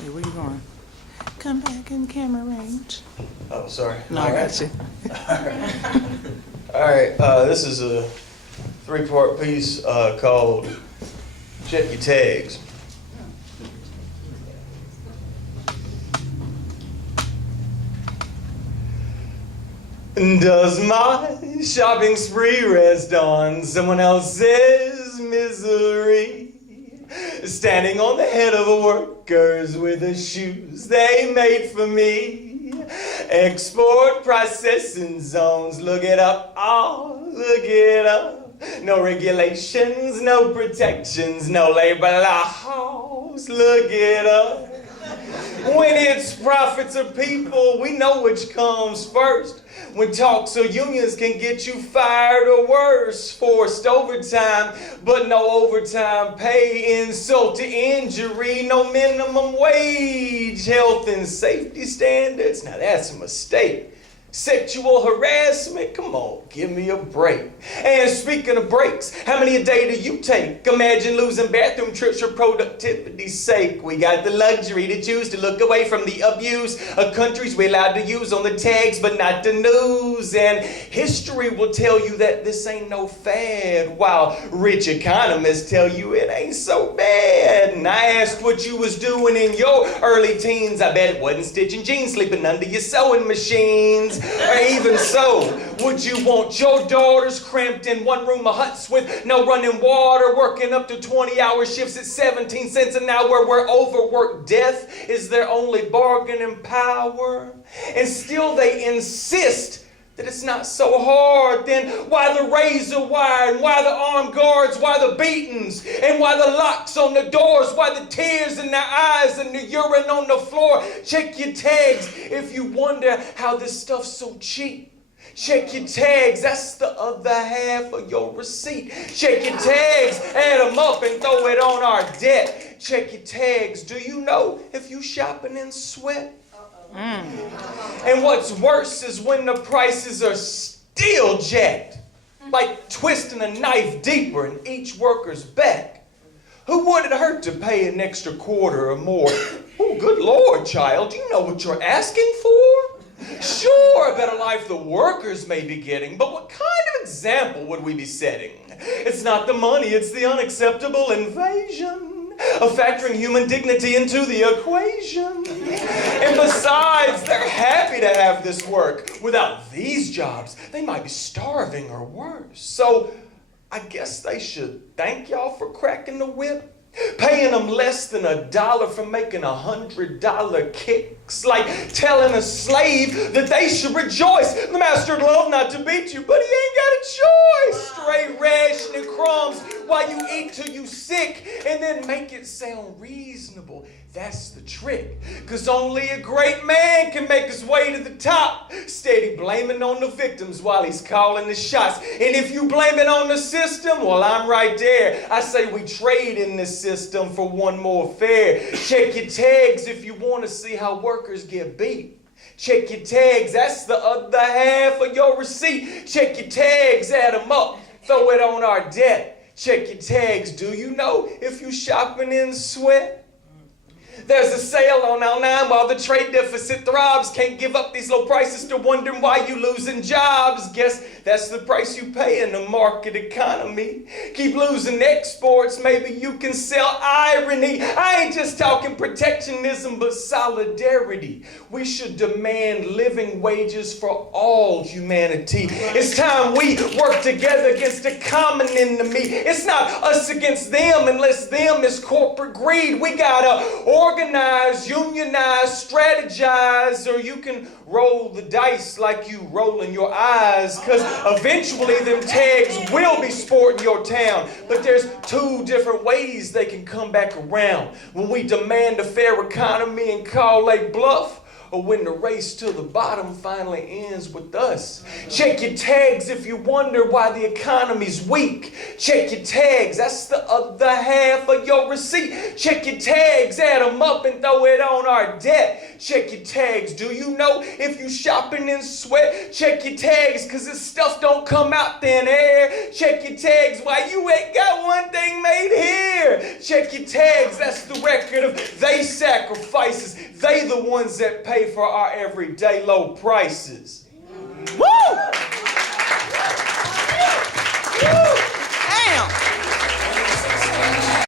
Hey, where you going? Come back in camera range. Oh, sorry. No, I got you. All right, this is a three-part piece called Check Your Tags. Does my shopping spree rest on someone else's misery? Standing on the head of the workers with the shoes they made for me. Export processing zones, look it up, oh, look it up. No regulations, no protections, no labor laws, look it up. When it's profits or people, we know which comes first. When talks or unions can get you fired or worse. Forced overtime, but no overtime pay. Insult to injury, no minimum wage. Health and safety standards, now that's a mistake. Sexual harassment, come on, give me a break. And speaking of breaks, how many a day do you take? Imagine losing bathroom trips for productivity's sake. We got the luxury to choose to look away from the abuse of countries we're allowed to use on the tags, but not the news. And history will tell you that this ain't no fad, while rich economists tell you it ain't so bad. And I asked what you was doing in your early teens. I bet it wasn't stitching jeans, sleeping under your sewing machines. Or even so, would you want your daughters cramped in one room of huts with no running water, working up to 20-hour shifts at 17 cents an hour, where overworked death is their only bargaining power? And still they insist that it's not so hard. Then why the razor wire, and why the armed guards, why the beatings, and why the locks on the doors, why the tears in their eyes and the urine on the floor? Check your tags if you wonder how this stuff's so cheap. Check your tags, that's the other half of your receipt. Check your tags, add them up and throw it on our debt. Check your tags, do you know if you shopping in sweat? And what's worse is when the prices are still jacked, like twisting a knife deeper in each worker's back. Who would it hurt to pay an extra quarter or more? Oh, good Lord, child, do you know what you're asking for? Sure, a better life the workers may be getting, but what kind of example would we be setting? It's not the money, it's the unacceptable invasion of factoring human dignity into the equation. And besides, they're happy to have this work. Without these jobs, they might be starving or worse. So I guess they should thank y'all for cracking the whip, paying them less than $1 for making $100 kicks, like telling a slave that they should rejoice. The master'd love not to beat you, but he ain't got a choice. Straight ration and crumbs while you eat till you sick, and then make it sound reasonable. That's the trick, because only a great man can make his way to the top, steady blaming on the victims while he's calling the shots. And if you blame it on the system, well, I'm right there. I say we trade in this system for one more fare. Check your tags if you want to see how workers get beat. Check your tags, that's the other half of your receipt. Check your tags, add them up, throw it on our debt. Check your tags, do you know if you shopping in sweat? There's a sale on our 9 while the trade deficit throbs. Can't give up these low prices, still wondering why you losing jobs. Guess that's the price you pay in the market economy. Keep losing exports, maybe you can sell irony. I ain't just talking protectionism, but solidarity. We should demand living wages for all humanity. It's time we work together against a common enemy. It's not us against them unless them is corporate greed. We gotta organize, unionize, strategize, or you can roll the dice like you rolling your eyes, because eventually them tags will be sporting your town. But there's 2 different ways they can come back around: when we demand a fair economy and call a bluff, or when the race to the bottom finally ends with us. Check your tags if you wonder why the economy's weak. Check your tags, that's the other half of your receipt. Check your tags, add them up and throw it on our debt. Check your tags, do you know if you shopping in sweat? Check your tags, cause this stuff don't come out thin air. Check your tags, why you ain't got one thing made here. Check your tags, that's the record of they sacrifices. They the ones that pay for our everyday low prices. Woo!